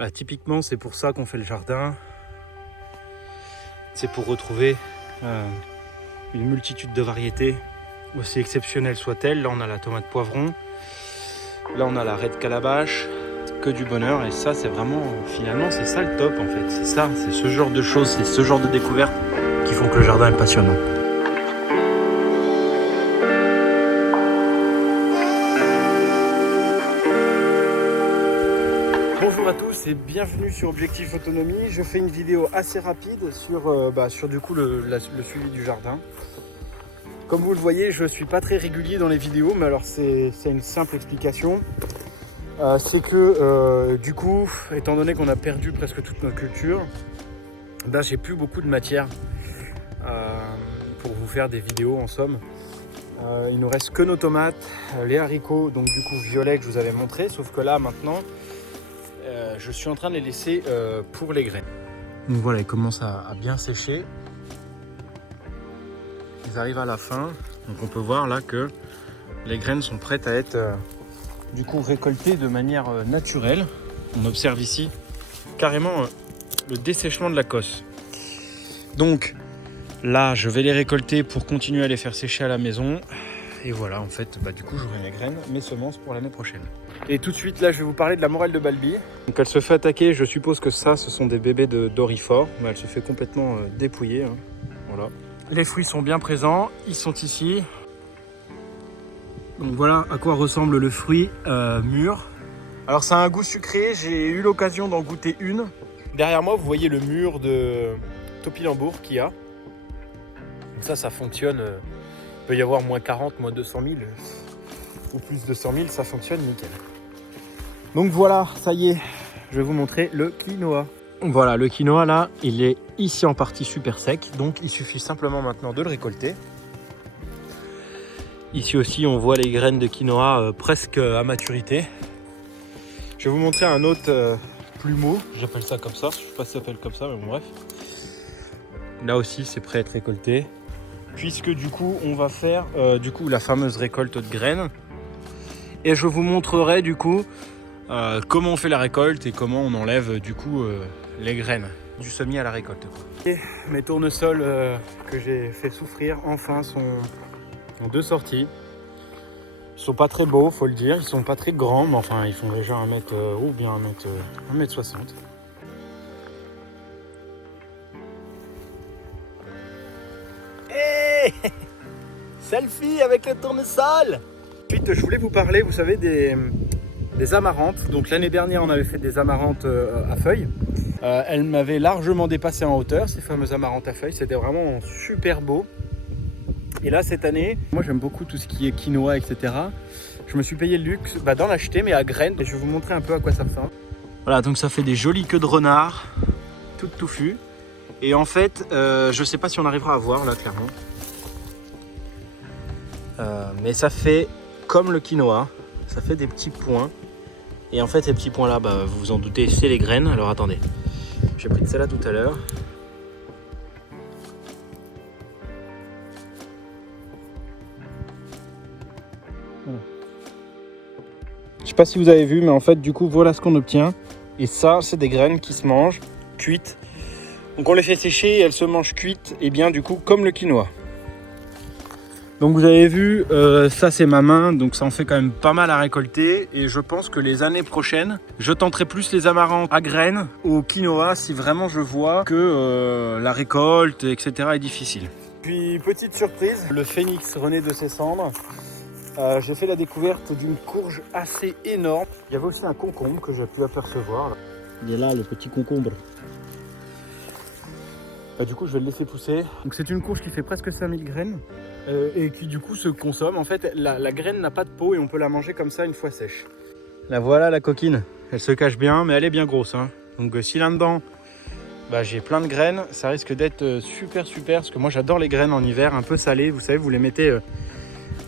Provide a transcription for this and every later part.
Voilà, typiquement, c'est pour ça qu'on fait le jardin. C'est pour retrouver une multitude de variétés, aussi exceptionnelles soient-elles. Là, on a la tomate poivron. Là, on a la raie de calabash. Que du bonheur. Et ça, c'est vraiment, finalement, c'est ça le top, en fait. C'est ça, c'est ce genre de choses, c'est ce genre de découvertes qui font que le jardin est passionnant. Bonjour à tous et bienvenue sur Objectif Autonomie. Je fais une vidéo assez rapide sur du coup le suivi du jardin. Comme vous le voyez, je suis pas très régulier dans les vidéos, mais alors c'est une simple explication. C'est que du coup, étant donné qu'on a perdu presque toute notre culture, j'ai plus beaucoup de matière pour vous faire des vidéos en somme. Il nous reste que nos tomates, les haricots, donc du coup violets que je vous avais montré, sauf que là maintenant, je suis en train de les laisser pour les graines. Donc voilà, ils commencent à bien sécher. Ils arrivent à la fin, donc on peut voir là que les graines sont prêtes à être du coup récoltées de manière naturelle. On observe ici carrément le dessèchement de la cosse. Donc là, je vais les récolter pour continuer à les faire sécher à la maison. Et voilà, en fait, du coup, j'aurai mes graines, mes semences pour l'année prochaine. Et tout de suite, là, je vais vous parler de la morelle de Balbi. Donc, elle se fait attaquer. Je suppose que ça, ce sont des bébés de Doryphore. Mais elle se fait complètement dépouiller. Hein. Voilà. Les fruits sont bien présents. Ils sont ici. Donc, voilà à quoi ressemble le fruit mûr. Alors, ça a un goût sucré. J'ai eu l'occasion d'en goûter une. Derrière moi, vous voyez le mur de topinambour qu'il y a. Donc ça fonctionne. Il peut y avoir moins 40, moins 200 000 ou plus de 100 000, ça fonctionne nickel. Donc voilà, ça y est, je vais vous montrer le quinoa. Voilà, le quinoa là, il est ici en partie super sec, donc il suffit simplement maintenant de le récolter. Ici aussi, on voit les graines de quinoa presque à maturité. Je vais vous montrer un autre plumeau, j'appelle ça comme ça, je ne sais pas si ça s'appelle comme ça, mais bon bref. Là aussi, c'est prêt à être récolté. Puisque du coup on va faire la fameuse récolte de graines et je vous montrerai du coup comment on fait la récolte et comment on enlève du coup les graines du semis à la récolte. Et mes tournesols que j'ai fait souffrir enfin ont deux sorties. Ils sont pas très beaux, faut le dire, ils sont pas très grands, mais enfin ils font déjà 1 mètre ou bien 1 mètre 60. Selfie avec le tournesol. Ensuite, je voulais vous parler, vous savez, des amarantes. Donc l'année dernière, on avait fait des amarantes à feuilles. Elles m'avaient largement dépassé en hauteur, ces fameuses amarantes à feuilles. C'était vraiment super beau. Et là, cette année, moi j'aime beaucoup tout ce qui est quinoa, etc. Je me suis payé le luxe d'en acheter, mais à graines. Et je vais vous montrer un peu à quoi ça ressemble. Voilà, donc ça fait des jolies queues de renard, toutes touffues. Et en fait, je sais pas si on arrivera à voir là, clairement. Mais ça fait comme le quinoa, ça fait des petits points. Et en fait, ces petits points là, vous vous en doutez, c'est les graines. Alors attendez, j'ai pris de celle-là tout à l'heure. Je sais pas si vous avez vu, mais en fait, du coup, voilà ce qu'on obtient. Et ça, c'est des graines qui se mangent cuites. Donc on les fait sécher et elles se mangent cuites, et bien du coup, comme le quinoa. Donc vous avez vu, ça c'est ma main, donc ça en fait quand même pas mal à récolter. Et je pense que les années prochaines, je tenterai plus les amarantes à graines au quinoa si vraiment je vois que la récolte, etc. est difficile. Puis petite surprise, le phénix renaît de ses cendres. J'ai fait la découverte d'une courge assez énorme. Il y avait aussi un concombre que j'ai pu apercevoir. Il est là, le petit concombre. Du coup, je vais le laisser pousser. Donc c'est une courge qui fait presque 5000 graines. Et qui du coup se consomme. En fait, la graine n'a pas de peau et on peut la manger comme ça une fois sèche. La voilà la coquine. Elle se cache bien, mais elle est bien grosse. Hein. Donc si là-dedans, j'ai plein de graines, ça risque d'être super parce que moi j'adore les graines en hiver, un peu salées. Vous savez, vous les mettez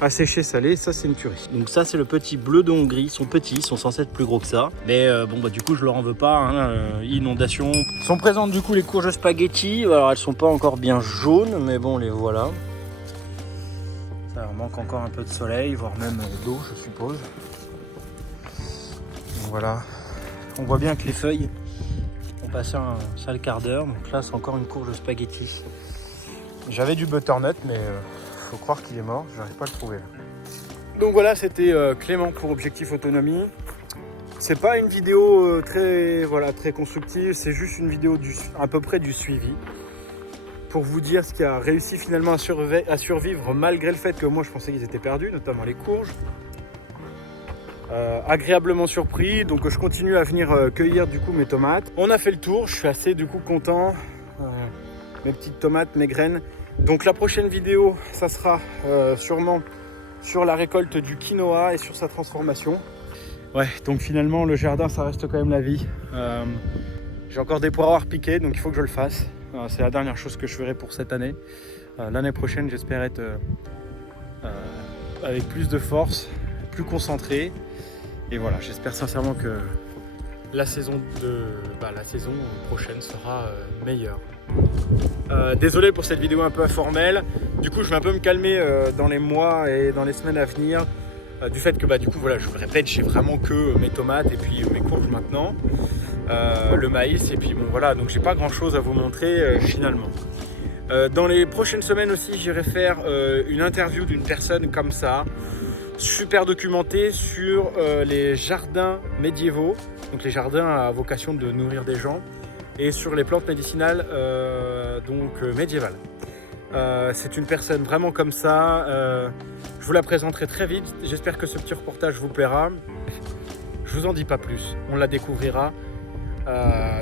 à sécher salées, ça c'est une tuerie. Donc ça c'est le petit bleu de Hongrie. Ils sont petits, ils sont censés être plus gros que ça. Mais du coup je leur en veux pas. Hein. Inondation. Sont présentes du coup les courges spaghetti. Alors elles sont pas encore bien jaunes, mais bon les voilà. Ça leur manque encore un peu de soleil, voire même d'eau, je suppose. Donc voilà. On voit bien que les feuilles ont passé un sale quart d'heure. Donc là, c'est encore une courge de spaghetti. J'avais du butternut, mais faut croire qu'il est mort. Je n'arrive pas à le trouver là. Donc voilà, c'était Clément pour Objectif Autonomie. C'est pas une vidéo très constructive, c'est juste une vidéo à peu près du suivi. Pour vous dire ce qui a réussi finalement à survivre malgré le fait que moi je pensais qu'ils étaient perdus, notamment les courges. Agréablement surpris, donc je continue à venir cueillir du coup mes tomates. On a fait le tour, je suis assez du coup content. Mes petites tomates, mes graines. Donc la prochaine vidéo, ça sera sûrement sur la récolte du quinoa et sur sa transformation. Ouais, donc finalement le jardin ça reste quand même la vie. J'ai encore des poireaux piqués, donc il faut que je le fasse. C'est la dernière chose que je ferai pour cette année. L'année prochaine, j'espère être avec plus de force, plus concentré. Et voilà, j'espère sincèrement que la saison prochaine sera meilleure. Désolé pour cette vidéo un peu informelle. Du coup, je vais un peu me calmer dans les mois et dans les semaines à venir. Du fait que du coup, voilà, je vous le répète, j'ai vraiment que mes tomates et puis mes courges maintenant. Le maïs et puis bon voilà, donc j'ai pas grand chose à vous montrer finalement. Dans les prochaines semaines aussi, j'irai faire une interview d'une personne comme ça, super documentée sur les jardins médiévaux, donc les jardins à vocation de nourrir des gens, et sur les plantes médicinales médiévales. C'est une personne vraiment comme ça, je vous la présenterai très vite, j'espère que ce petit reportage vous plaira. Je vous en dis pas plus, on la découvrira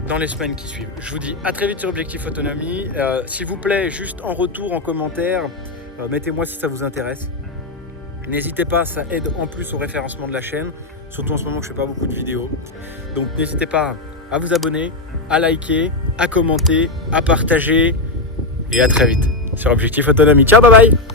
dans les semaines qui suivent. Je vous dis à très vite sur Objectif Autonomie. S'il vous plaît, juste en retour, en commentaire, mettez-moi si ça vous intéresse. N'hésitez pas, ça aide en plus au référencement de la chaîne, surtout en ce moment que je fais pas beaucoup de vidéos. Donc n'hésitez pas à vous abonner, à liker, à commenter, à partager et à très vite sur Objectif Autonomie. Ciao, bye bye.